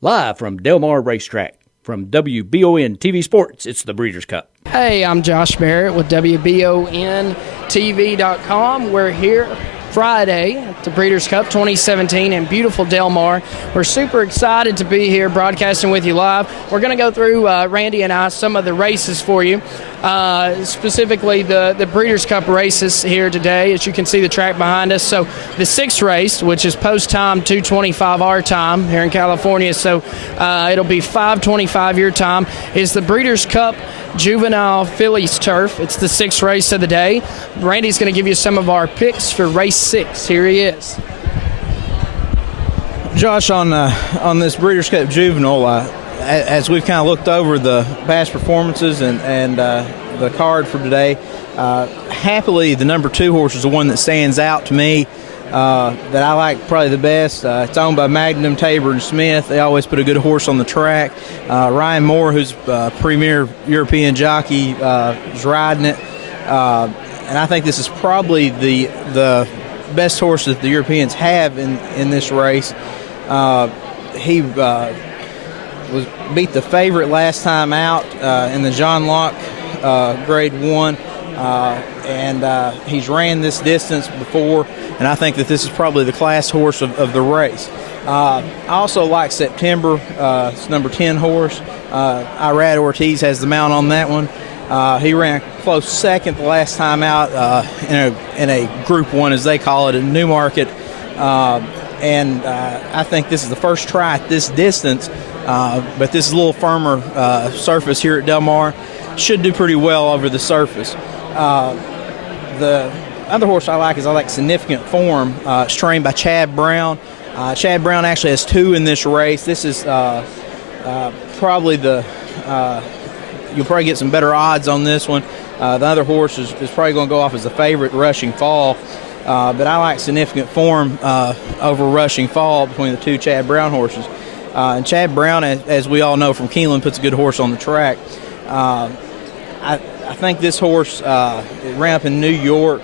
Live from DelMar Racetrack. From WBON TV Sports, it's the Breeders' Cup. Hey, I'm Josh Barrett with WBONTV.com. We're here Friday at the Breeders' Cup 2017 in beautiful DelMar. We're super excited to be here broadcasting with you live. We're going to go through, Randy and I, some of the races for you, specifically the Breeders' Cup races here today. As you can see the track behind us. So the sixth race, which is post time 2:25 our time here in California, so it'll be 5:25 your time, is the Breeders' Cup Juvenile Fillies Turf. It's the sixth race of the day. Randy's going to give you some of our picks for race 6. Here he is. Josh, on this Breeders' Cup Juvenile, as we've kind of looked over the past performances and the card for today, happily the number 2 horse is the one that stands out to me, that I like probably the best. It's owned by Magnum, Tabor, and Smith. They always put a good horse on the track. Ryan Moore, who's a premier European jockey, is riding it. And I think this is probably the best horse that the Europeans have in this race. He beat the favorite last time out in the John Locke Grade 1. And he's ran this distance before, and I think that this is probably the class horse of the race. I also like September. It's number 10 horse. Irad Ortiz has the mount on that one. He ran a close second the last time out in a Group 1, as they call it, in Newmarket. And I think this is the first try at this distance, but this is a little firmer surface here at DelMar. Should do pretty well over the surface. The other horse I like Significant Form. It's trained by Chad Brown. Chad Brown actually has 2 in this race. This is probably you'll probably get some better odds on this one. The other horse is probably going to go off as a favorite, Rushing Fall. But I like Significant Form over Rushing Fall between the 2 Chad Brown horses. And Chad Brown, as we all know from Keeneland, puts a good horse on the track. I think this horse ran up in New York.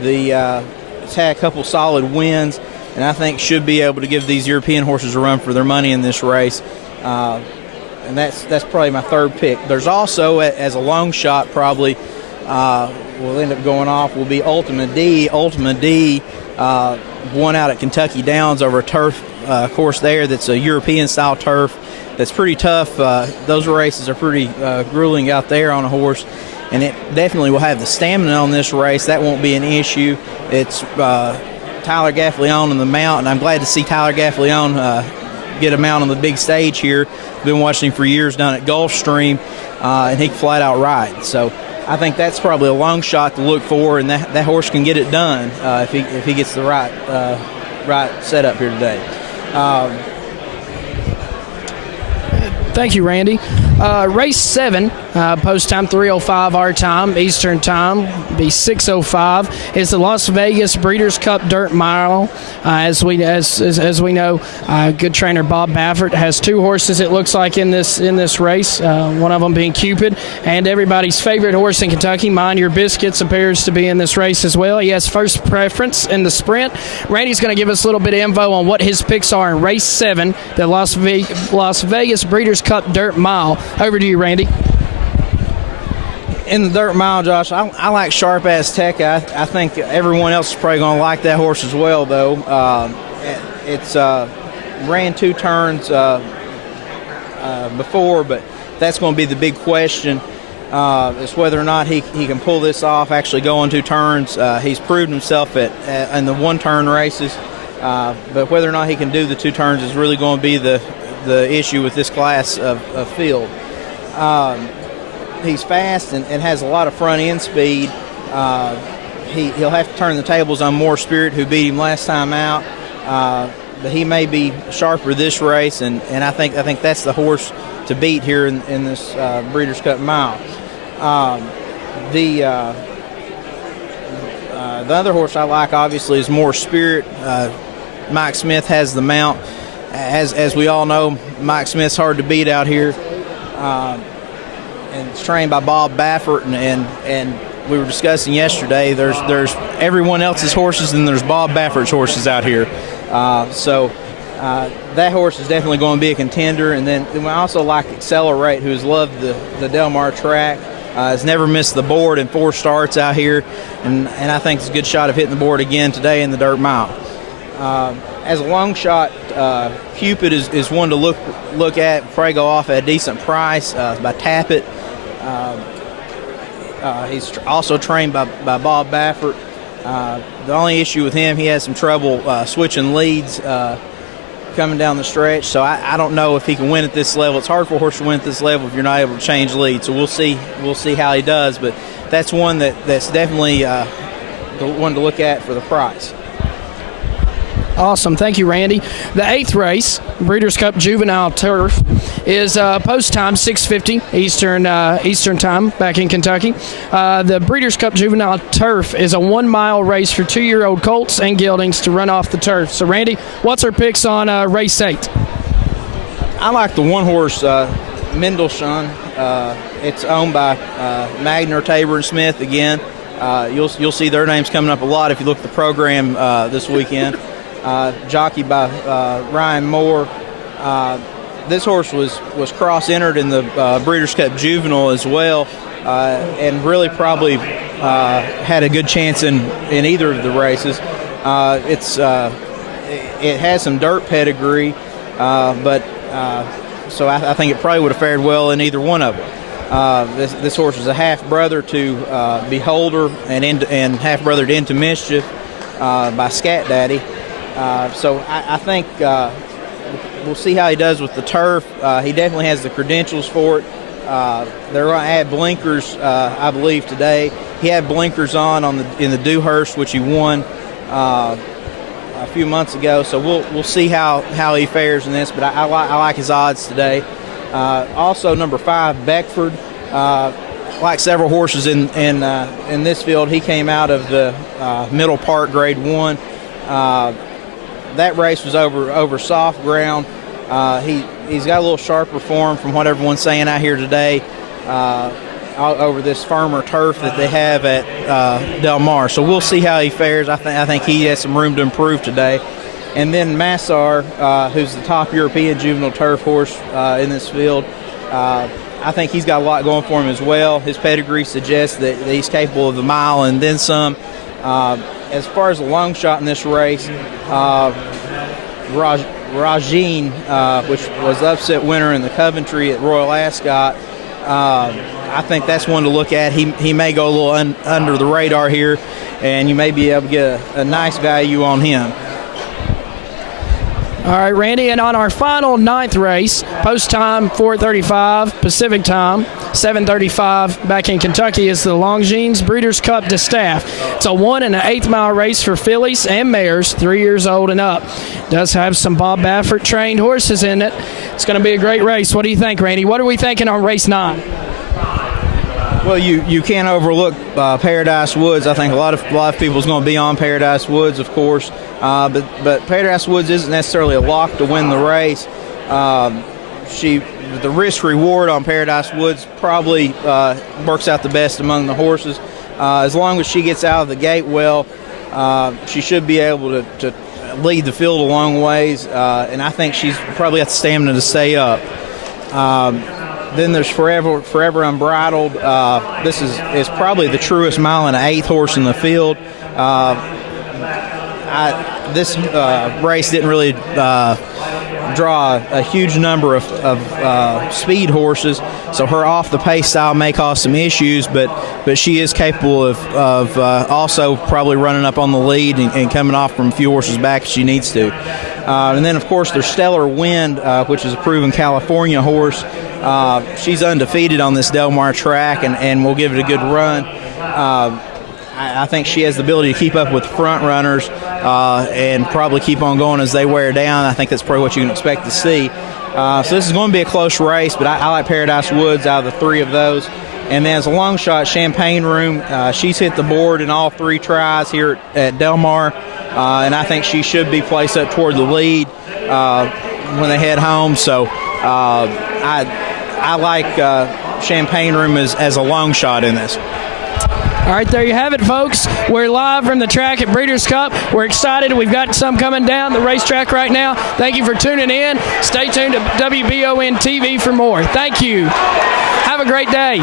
It's had a couple solid wins, and I think should be able to give these European horses a run for their money in this race. And that's probably my third pick. There's also, as a long shot, probably will end up going off, will be Ultima D. Ultima D won out at Kentucky Downs over a turf course there that's a European-style turf that's pretty tough. Those races are pretty grueling out there on a horse, and it definitely will have the stamina on this race. That won't be an issue. It's Tyler Gaffleon on the mount, and I'm glad to see Tyler Gaffleon get a mount on the big stage here. Been watching him for years down at Gulfstream, and he can flat out ride. So I think that's probably a long shot to look for, and that horse can get it done if he gets the right setup here today. Thank you, Randy. Race 7, post time 3:05 our time, Eastern time, be 6:05. Is the Las Vegas Breeders' Cup Dirt Mile. As we know, good trainer Bob Baffert has 2 horses. It looks like in this race. One of them being Cupid, and everybody's favorite horse in Kentucky, Mind Your Biscuits, appears to be in this race as well. He has first preference in the sprint. Randy's going to give us a little bit of info on what his picks are in race 7, the Las Vegas Breeders' Cup Dirt Mile. Over to you, Randy. In the Dirt Mile, Josh, I like Sharp Azteca. I think everyone else is probably going to like that horse as well, though. It's ran 2 turns before, but that's going to be the big question. Is whether or not he can pull this off, actually go on 2 turns. He's proved himself in the 1-turn races, but whether or not he can do the 2 turns is really going to be the issue with this class of field. He's fast and has a lot of front end speed. He'll have to turn the tables on More Spirit, who beat him last time out, but he may be sharper this race, and I think that's the horse to beat here in this Breeders' Cup Mile. The other horse I like, obviously, is More Spirit. Mike Smith has the mount. As we all know, Mike Smith's hard to beat out here, and it's trained by Bob Baffert, and we were discussing yesterday, there's everyone else's horses and there's Bob Baffert's horses out here. So that horse is definitely going to be a contender. And then I also like Accelerate, who's loved the DelMar track. Has never missed the board in 4 starts out here, and I think it's a good shot of hitting the board again today in the dirt mile. As a long shot, Cupid is one to look at. Probably go off at a decent price by Tappet. He's also trained by Bob Baffert. The only issue with him, he has some trouble switching leads coming down the stretch, so I don't know if he can win at this level. It's hard for a horse to win at this level if you're not able to change leads, so we'll see how he does, but that's one that's definitely the one to look at for the price. Awesome. Thank you, Randy. The 8th race, Breeders' Cup Juvenile Turf, is post time 6:50 Eastern time back in Kentucky. The Breeders' Cup Juvenile Turf is a 1-mile race for 2-year-old colts and geldings to run off the turf. So, Randy, what's our picks on race 8? I like the one-horse Mendelssohn. It's owned by Magner, Tabor, and Smith again. You'll see their names coming up a lot if you look at the program this weekend. Jockeyed by Ryan Moore. This horse was cross-entered in the Breeders' Cup Juvenile as well, and really probably had a good chance in either of the races. It has some dirt pedigree, but so I think it probably would have fared well in either one of them. This horse is a half-brother to Beholder and half-brother to Into Mischief by Scat Daddy. So I think we'll see how he does with the turf. He definitely has the credentials for it. They're going to add blinkers, I believe, today. He had blinkers on in the Dewhurst, which he won a few months ago. So we'll see how he fares in this. But I like his odds today. Also, number 5, Beckford. Like several horses in this field, he came out of the Middle Park Grade 1. That race was over soft ground. He's got a little sharper form from what everyone's saying out here today over this firmer turf that they have at DelMar. So we'll see how he fares. I think he has some room to improve today. And then Massar, who's the top European juvenile turf horse in this field, I think he's got a lot going for him as well. His pedigree suggests that he's capable of the mile and then some. As far as a long shot in this race, Rajin, which was the upset winner in the Coventry at Royal Ascot, I think that's one to look at. He may go a little under the radar here, and you may be able to get a nice value on him. All right, Randy, and on our final 9th race, post time 4:35 Pacific time, 7:35 back in Kentucky, is the Longines Breeders' Cup Distaff. It's a 1 1/8 mile race for fillies and mares 3 years old and up. Does have some Bob Baffert trained horses in it. It's going to be a great race. What do you think, Randy? What are we thinking on race 9? Well, you can't overlook Paradise Woods. I think a lot of people's going to be on Paradise Woods, of course, but Paradise Woods isn't necessarily a lock to win the race. The risk reward on Paradise Woods probably works out the best among the horses. As long as she gets out of the gate well, she should be able to lead the field a long ways, and I think she's probably got the stamina to stay up. Then there's Forever Unbridled. This is probably the truest 1.8 horse in the field. This race didn't really draw a huge number of speed horses, so her off the pace style may cause some issues, but she is capable of also probably running up on the lead and coming off from a few horses back if she needs to. And then of course there's Stellar Wind, which is a proven California horse. She's undefeated on this DelMar track and will give it a good run. I think she has the ability to keep up with front runners and probably keep on going as they wear down. I think that's probably what you can expect to see. So this is going to be a close race, but I like Paradise Woods out of the 3 of those. And then as a long shot, Champagne Room, she's hit the board in all 3 tries here at DelMar, and I think she should be placed up toward the lead when they head home. So I like Champagne Room as a long shot in this. All right, there you have it, folks. We're live from the track at Breeders' Cup. We're excited. We've got some coming down the racetrack right now. Thank you for tuning in. Stay tuned to WBON TV for more. Thank you. Have a great day.